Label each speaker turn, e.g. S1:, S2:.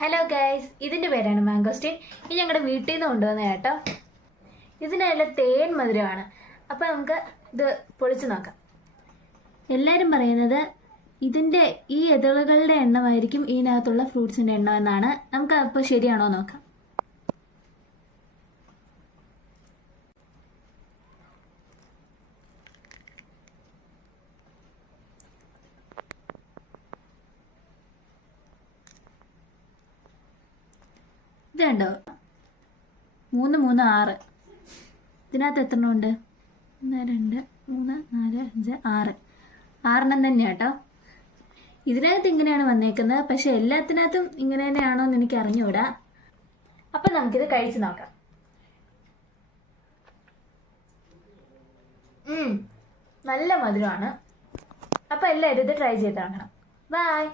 S1: Hello guys ഇതിന്റെ പേരാണ് mangosteen ഇത് ഞങ്ങളുടെ വീട്ടിൽ നിന്ന് കൊണ്ടുവന്ന കേട്ടോ. ഇതിനല്ല തേൻ മധുരമാണ്. അപ്പൊ നമുക്ക് ഇത് പൊളിച്ചു നോക്കാം. എല്ലാവരും പറയുന്നത് ഇതിന്റെ ഈ എതിളുകളുടെ എണ്ണമായിരിക്കും ഇതിനകത്തുള്ള ഫ്രൂട്ട്സിന്റെ എണ്ണം എന്നാണ് നമുക്ക് അപ്പോൾ ശരിയാണോ നോക്കാം. ഇത് കണ്ടോ മൂന്ന് മൂന്ന് ആറ്. ഇതിനകത്ത് എത്ര ഉണ്ട്? ഒന്ന് രണ്ട് മൂന്ന് നാല് അഞ്ച് ആറ്. ആറെണ്ണം തന്നെ കേട്ടോ ഇതിനകത്ത് ഇങ്ങനെയാണ് വന്നേക്കുന്നത്. പക്ഷെ എല്ലാത്തിനകത്തും ഇങ്ങനെ തന്നെയാണോ എന്ന് എനിക്ക് അറിഞ്ഞുകൂടാ അപ്പം നമുക്കിത് കഴിച്ച് നോക്കാം. നല്ല മധുരമാണ്. അപ്പം എല്ലാവരും ഇത് ട്രൈ ചെയ്ത് നോക്കണം ബൈ